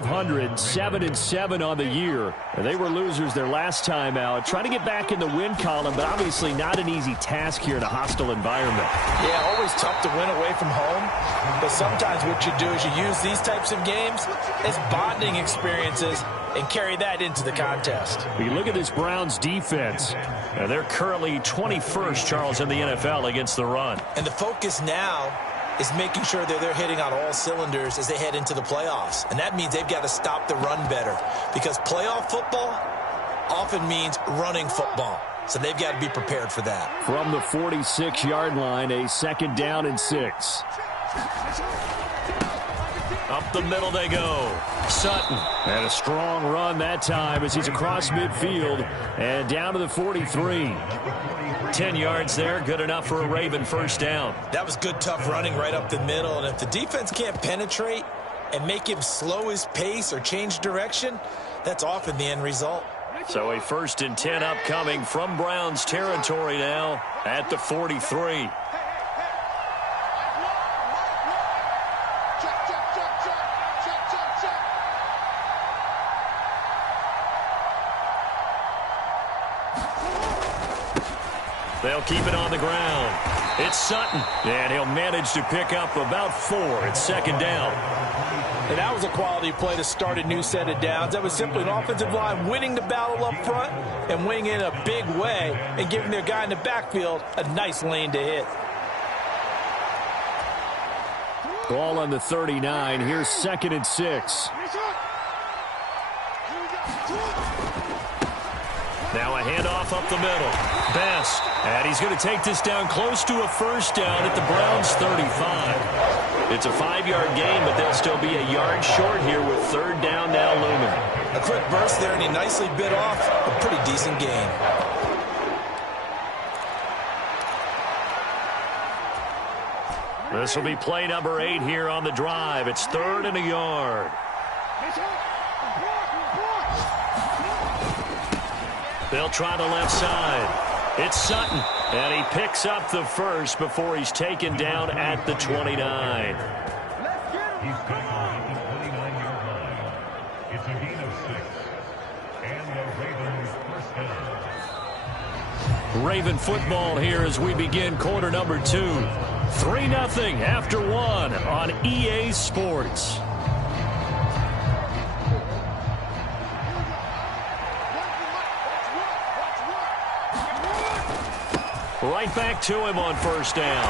.500, 7-7 on the year. And they were losers their last time out. Trying to get back in the win column, but obviously not an easy task here in a hostile environment. Yeah, always tough to win away from home. But sometimes what you do is you use these types of games as bonding experiences and carry that into the contest. You look at this Browns defense. They're currently 21st, Charles, in the NFL against the run. And the focus now is making sure that they're hitting on all cylinders as they head into the playoffs. And that means they've got to stop the run better, because playoff football often means running football. So they've got to be prepared for that. From the 46-yard line, a 2nd down and 6. Up the middle they go. Sutton. And a strong run that time as he's across midfield and down to the 43. 10 yards there, good enough for a Raven first down. That was good, tough running right up the middle. And if the defense can't penetrate and make him slow his pace or change direction, that's often the end result. So a 1st and 10 upcoming from Browns territory now at the 43. They'll keep it on the ground. It's Sutton, and he'll manage to pick up about 4. It's 2nd down. And that was a quality play to start a new set of downs. That was simply an offensive line winning the battle up front and winning in a big way and giving their guy in the backfield a nice lane to hit. Ball on the 39. Here's 2nd and 6. Now a handoff up the middle. Best. And he's going to take this down close to a first down at the Browns' 35. It's a 5-yard gain, but they'll still be a yard short here with 3rd down now looming. A quick burst there, and he nicely bit off a pretty decent gain. This will be play number 8 here on the drive. It's 3rd and a yard. They'll try the left side. It's Sutton, and he picks up the first before he's taken down at the 29. He's come on the 29-yard line. It's a gain of 6. And the Ravens first down. Raven football here as we begin quarter number 2. 3-0 after 1 on EA Sports. Right back to him on first down.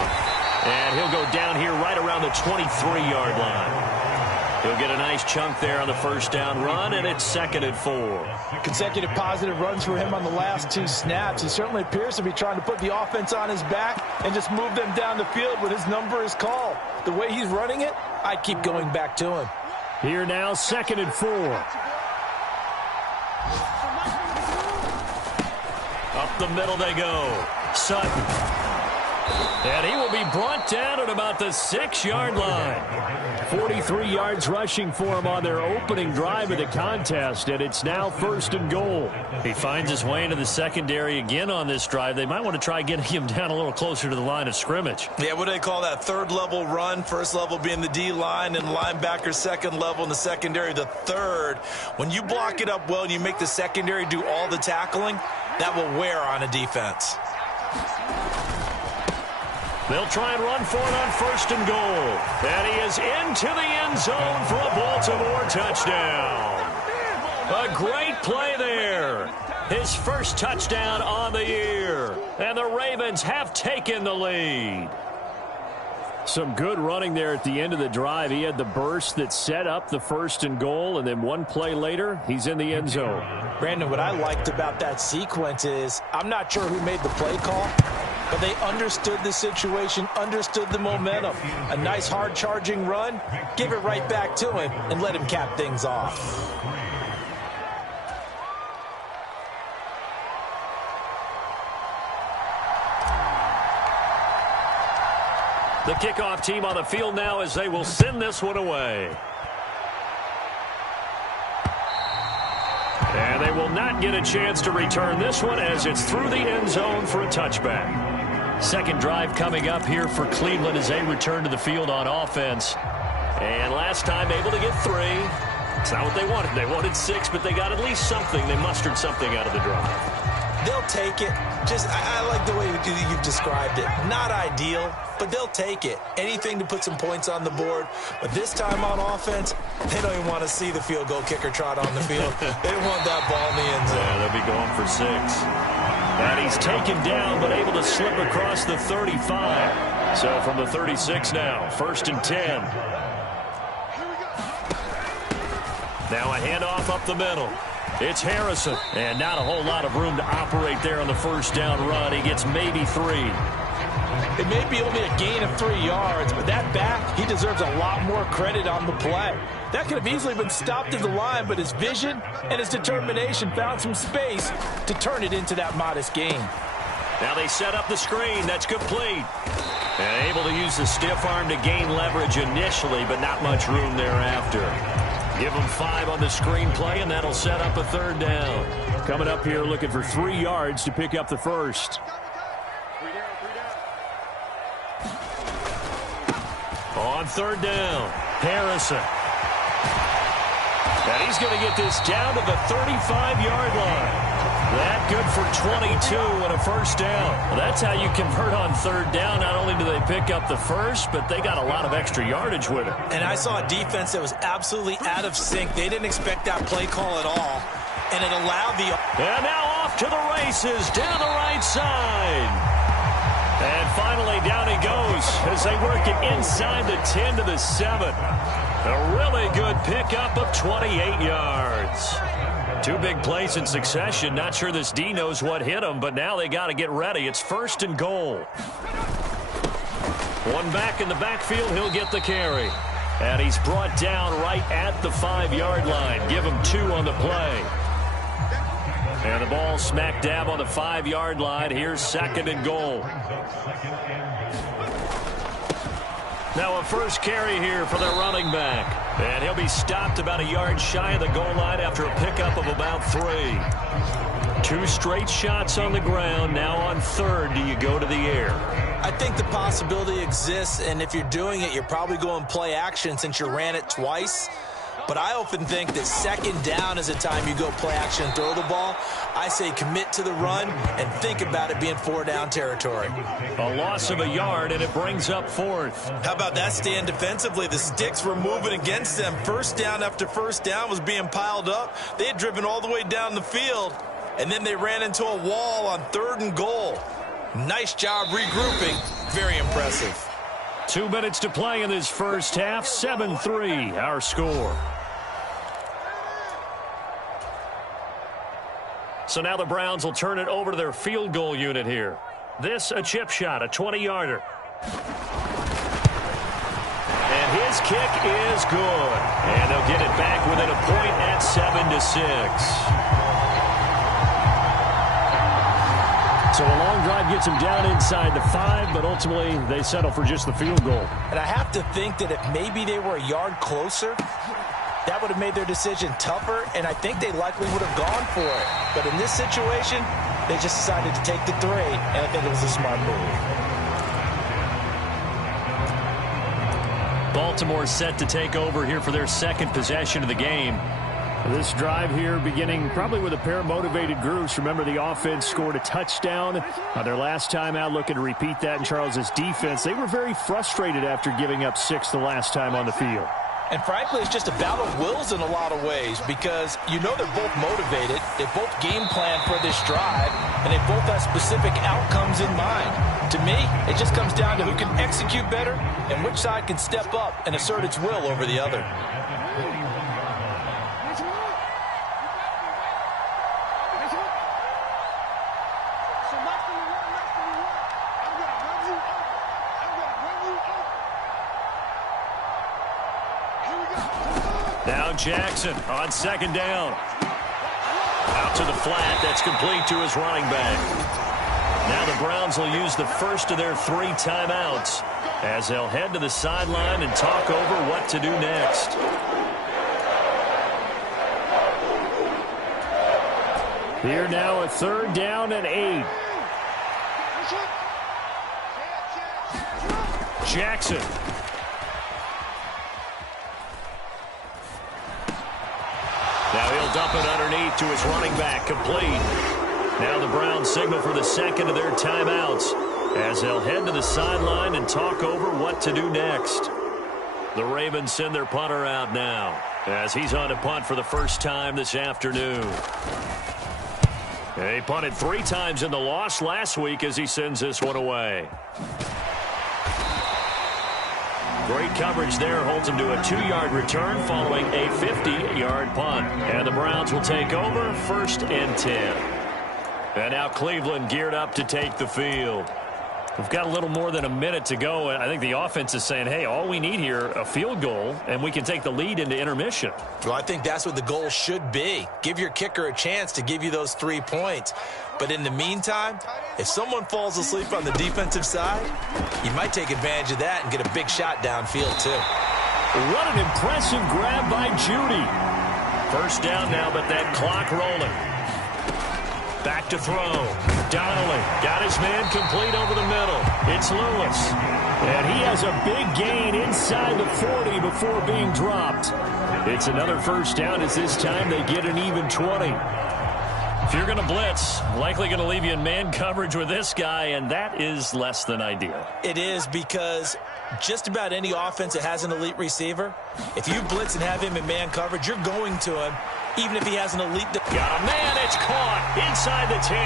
And he'll go down here right around the 23-yard line. He'll get a nice chunk there on the first down run, and it's 2nd and 4. Consecutive positive runs for him on the last 2 snaps. He certainly appears to be trying to put the offense on his back and just move them down the field when his number is called. The way he's running it, I'd keep going back to him. Here now, 2nd and 4. Up the middle they go. Sutton. And he will be brought down at about the 6-yard line. 43 yards rushing for him on their opening drive of the contest, and it's now 1st and goal. He finds his way into the secondary again on this drive. They might want to try getting him down a little closer to the line of scrimmage. Yeah, what do they call that? 3rd level run. 1st level being the D-line, and linebacker 2nd level, in the secondary the 3rd. When you block it up well and you make the secondary do all the tackling, that will wear on a defense. They'll try and run for it on 1st and goal. And he is into the end zone for a Baltimore touchdown. A great play there. His first touchdown on the year. And the Ravens have taken the lead. Some good running there at the end of the drive. He had the burst that set up the 1st and goal, and then one play later, he's in the end zone. Brandon, what I liked about that sequence is I'm not sure who made the play call, but they understood the situation, understood the momentum. A nice hard charging run, give it right back to him, and let him cap things off. The kickoff team on the field now as they will send this one away. And they will not get a chance to return this one as it's through the end zone for a touchback. Second drive coming up here for Cleveland as they return to the field on offense. And last time able to get 3. It's not what they wanted. They wanted 6, but they got at least something. They mustered something out of the drive. They'll take it. I like the way you've described it. Not ideal, but they'll take it. Anything to put some points on the board. But this time on offense, they don't even want to see the field goal kicker trot on the field. They want that ball in the end zone. Yeah, they'll be going for 6. And he's taken down, but able to slip across the 35. So from the 36 now, 1st and 10. Now a handoff up the middle. It's Harrison, and not a whole lot of room to operate there on the first down run. He gets maybe 3. It may be only a gain of 3 yards, but that back, he deserves a lot more credit on the play. That could have easily been stopped at the line, but his vision and his determination found some space to turn it into that modest gain. Now they set up the screen. That's complete. And able to use the stiff arm to gain leverage initially, but not much room thereafter. Give them 5 on the screen play, and that'll set up a 3rd down. Coming up here looking for 3 yards to pick up the first. On 3rd down, Harrison. And he's going to get this down to the 35-yard line. That good for 22 and a first down. Well, that's how you convert on 3rd down. Not only do they pick up the first, but they got a lot of extra yardage with it. And I saw a defense that was absolutely out of sync. They didn't expect that play call at all. And it allowed the... And now off to the races down the right side. And finally down he goes as they work it inside the 10 to the 7. A really good pickup of 28 yards. 2 big plays in succession. Not sure this D knows what hit him, but now they got to get ready. It's 1st and goal. 1 back in the backfield. He'll get the carry. And he's brought down right at the 5-yard line. Give him 2 on the play. And the ball smack dab on the 5-yard line. Here's 2nd and goal. Now a first carry here for their running back. And he'll be stopped about a yard shy of the goal line after a pickup of about 3. 2 straight shots on the ground. Now on 3rd, do you go to the air? I think the possibility exists, and if you're doing it, you're probably going play action since you ran it twice. But I often think that 2nd down is a time you go play action and throw the ball. I say commit to the run and think about it being 4-down territory. A loss of a yard, and it brings up 4th. How about that stand defensively? The sticks were moving against them. First down after first down was being piled up. They had driven all the way down the field, and then they ran into a wall on 3rd and goal. Nice job regrouping. Very impressive. 2 minutes to play in this first half. 7-3, our score. So now the Browns will turn it over to their field goal unit here. This a chip shot, a 20-yarder. And his kick is good. And they'll get it back within a point at 7-6. So a long drive gets them down inside the 5, but ultimately they settle for just the field goal. And I have to think that if maybe they were a yard closer, that would have made their decision tougher, and I think they likely would have gone for it. But in this situation, they just decided to take the 3, and I think it was a smart move. Baltimore set to take over here for their 2nd possession of the game. This drive here beginning probably with a pair of motivated groups. Remember, the offense scored a touchdown on their last time out, looking to repeat that in Charles's defense. They were very frustrated after giving up 6 the last time on the field. And frankly, it's just a battle of wills in a lot of ways because you know they're both motivated, they both game plan for this drive, and they both have specific outcomes in mind. To me, it just comes down to who can execute better and which side can step up and assert its will over the other. Now Jackson on 2nd down. Out to the flat. That's complete to his running back. Now the Browns will use the first of their 3 timeouts as they'll head to the sideline and talk over what to do next. Here now a 3rd down and 8. Jackson. Now he'll dump it underneath to his running back, complete. Now the Browns signal for the second of their timeouts as they'll head to the sideline and talk over what to do next. The Ravens send their punter out now as he's on to punt for the first time this afternoon. He punted 3 times in the loss last week as he sends this one away. Great coverage there holds him to a 2-yard return following a 50-yard punt. And the Browns will take over 1st and 10. And now Cleveland geared up to take the field. We've got a little more than a minute to go. I think the offense is saying, hey, all we need here, a field goal, and we can take the lead into intermission. Well, I think that's what the goal should be. Give your kicker a chance to give you those 3 points. But in the meantime, if someone falls asleep on the defensive side, you might take advantage of that and get a big shot downfield, too. What an impressive grab by Judy. First down now, but that clock rolling. Back to throw. Donnelly got his man complete over the middle. It's Lewis. And he has a big gain inside the 40 before being dropped. It's another first down as this time they get an even 20. If you're going to blitz, likely going to leave you in man coverage with this guy, and that is less than ideal. It is, because just about any offense that has an elite receiver, if you blitz and have him in man coverage, you're going to him, even if he has an elite. Got a man, it's caught inside the 10.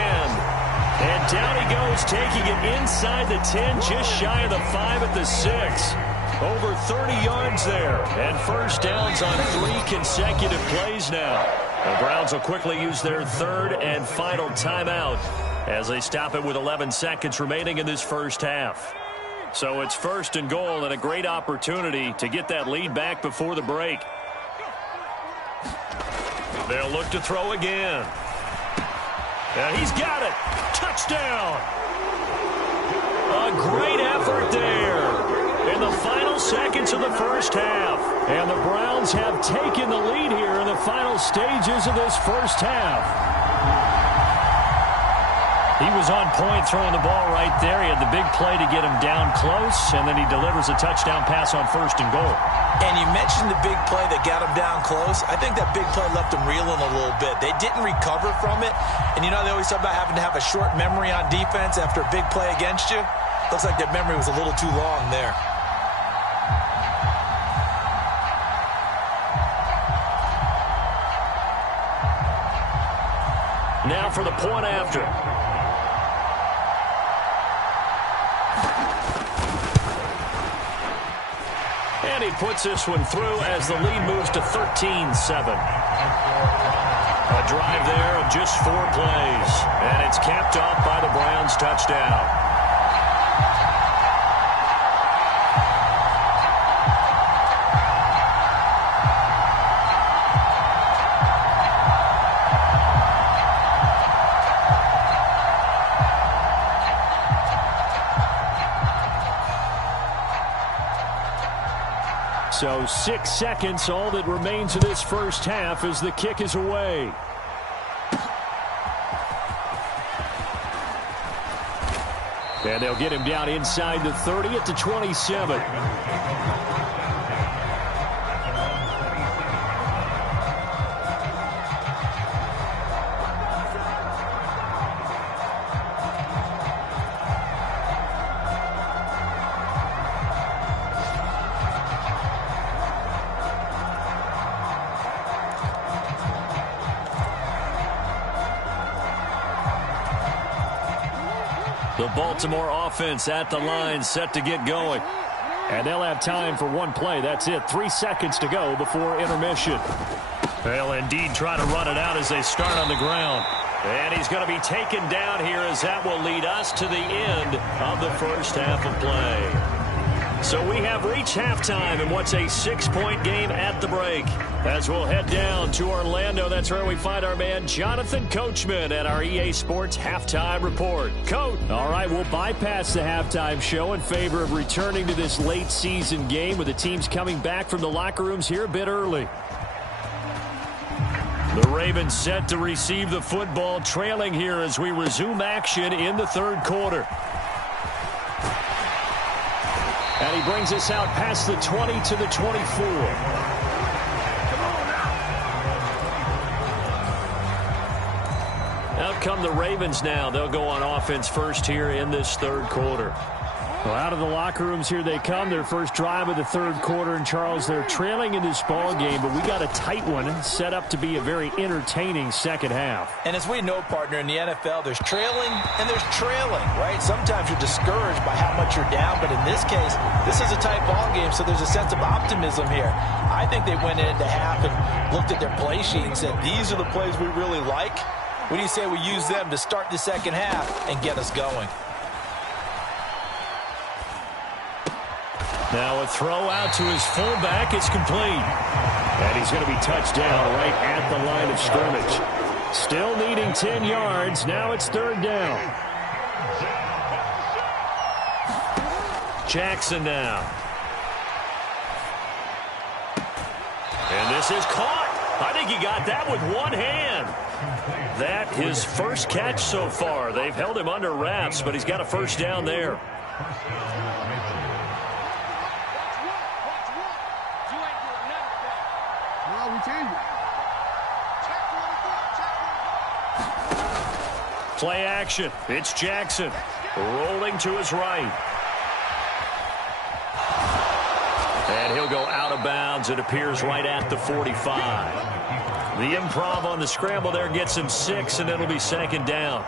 And down he goes, taking it inside the 10, just shy of the 5 at the 6. Over 30 yards there, and first downs on 3 consecutive plays now. The Browns will quickly use their 3rd and final timeout as they stop it with 11 seconds remaining in this first half. So it's 1st and goal, and a great opportunity to get that lead back before the break. They'll look to throw again. And he's got it. Touchdown. A great effort there in the final seconds of the first half. And the Browns have taken the lead here in the final stages of this first half. He was on point throwing the ball right there. He had the big play to get him down close, and then he delivers a touchdown pass on 1st and goal. And you mentioned the big play that got him down close. I think that big play left him reeling a little bit. They didn't recover from it. And you know, they always talk about having to have a short memory on defense after a big play against you. Looks like that memory was a little too long there. Now for the point after. And he puts this one through as the lead moves to 13-7. A drive there of just 4 plays. And it's capped off by the Browns' touchdown. So 6 seconds, all that remains of this first half as the kick is away. And they'll get him down inside the 30 at the 27. The Baltimore offense at the line, set to get going. And they'll have time for one play. That's it. 3 seconds to go before intermission. They'll indeed try to run it out as they start on the ground. And he's going to be taken down here as that will lead us to the end of the first half of play. So we have reached halftime in what's a 6-point game at the break. As we'll head down to Orlando, that's where we find our man Jonathan Coachman at our EA Sports Halftime Report. Coach. All right, we'll bypass the halftime show in favor of returning to this late season game with the teams coming back from the locker rooms here a bit early. The Ravens set to receive the football, trailing here as we resume action in the third quarter. And he brings us out past the 20 to the 24. come the Ravens now. They'll go on offense first here in this third quarter. Well, out of the locker rooms here they come. Their first drive of the third quarter. And, Charles, they're trailing in this ball game, but we got a tight one set up to be a very entertaining second half. And as we know, partner, in the NFL, there's trailing and there's trailing, right? Sometimes you're discouraged by how much you're down, but in this case, this is a tight ball game, so there's a sense of optimism here. I think they went into half and looked at their play sheet and said, these are the plays we really like. What do you say we use them to start the second half and get us going? Now a throw out to his fullback. It's complete. And he's going to be touched down right at the line of scrimmage. Still needing 10 yards. Now it's third down. Jackson now. And this is caught. I think he got that with one hand. That his first catch so far. They've held him under wraps, but he's got a first down there. Play action. It's Jackson rolling to his right. And he'll go out of bounds. It appears right at the 45. The improv on the scramble there gets him 6, and it'll be second down.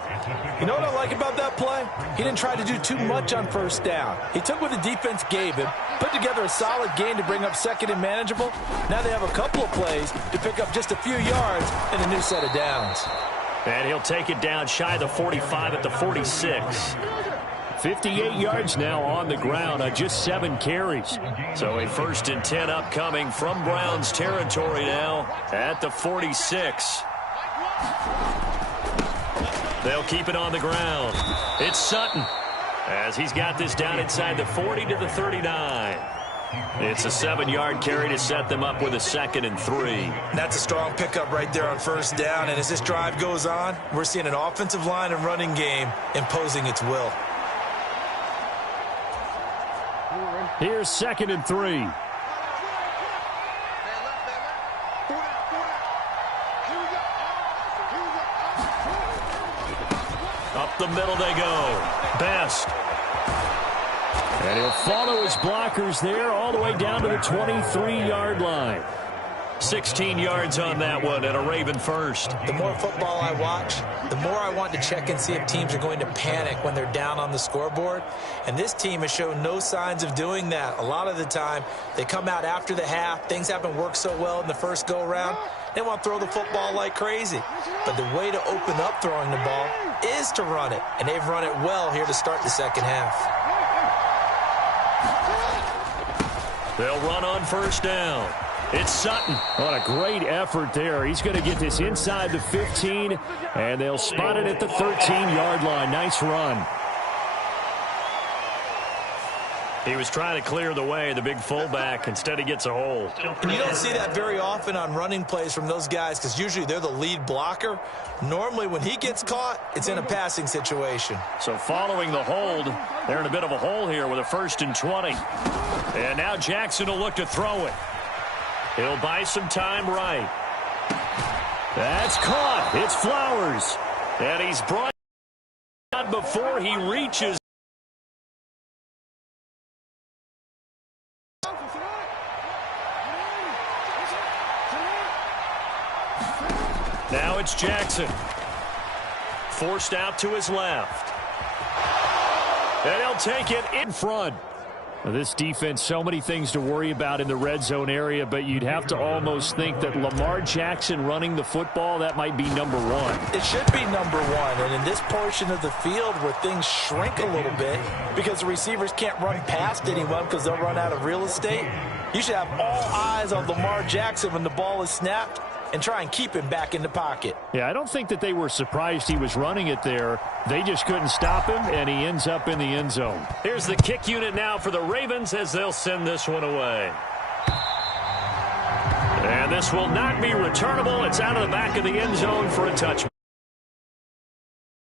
You know what I like about that play? He didn't try to do too much on first down. He took what the defense gave him, put together a solid gain to bring up second and manageable. Now they have a couple of plays to pick up just a few yards and a new set of downs. And he'll take it down shy of the 45 at the 46. 58 yards now on the ground on just 7 carries. So a 1st and 10 upcoming from Browns territory now at the 46. They'll keep it on the ground. It's Sutton as he's got this down inside the 40 to the 39. It's a 7-yard carry to set them up with a 2nd and 3. That's a strong pickup right there on first down. And as this drive goes on, we're seeing an offensive line and running game imposing its will. Here's 2nd and 3. Up the middle they go. Best. And he'll follow his blockers there all the way down to the 23-yard line. 16 yards on that one and a Raven first. The more football I watch, the more I want to check and see if teams are going to panic when they're down on the scoreboard. And this team has shown no signs of doing that. A lot of the time, they come out after the half. Things haven't worked so well in the first go-around. They want to throw the football like crazy. But the way to open up throwing the ball is to run it. And they've run it well here to start the second half. They'll run on first down. It's Sutton. What a great effort there. He's going to get this inside the 15, and they'll spot it at the 13-yard line. Nice run. He was trying to clear the way, the big fullback. Instead, he gets a hold. And you don't see that very often on running plays from those guys because usually they're the lead blocker. Normally, when he gets caught, it's in a passing situation. So following the hold, they're in a bit of a hole here with a 1st and 20. And now Jackson will look to throw it. He'll buy some time right. That's caught. It's Flowers. And he's brought down before he reaches. Now it's Jackson. Forced out to his left. And he'll take it in front. Well, this defense, so many things to worry about in the red zone area, but you'd have to almost think that Lamar Jackson running the football, that might be number one. It should be number one, and in this portion of the field where things shrink a little bit because the receivers can't run past anyone because they'll run out of real estate, you should have all eyes on Lamar Jackson when the ball is snapped and try and keep him back in the pocket. Yeah, I don't think that they were surprised he was running it there. They just couldn't stop him, and he ends up in the end zone. Here's the kick unit now for the Ravens as they'll send this one away. And this will not be returnable. It's out of the back of the end zone for a touchback.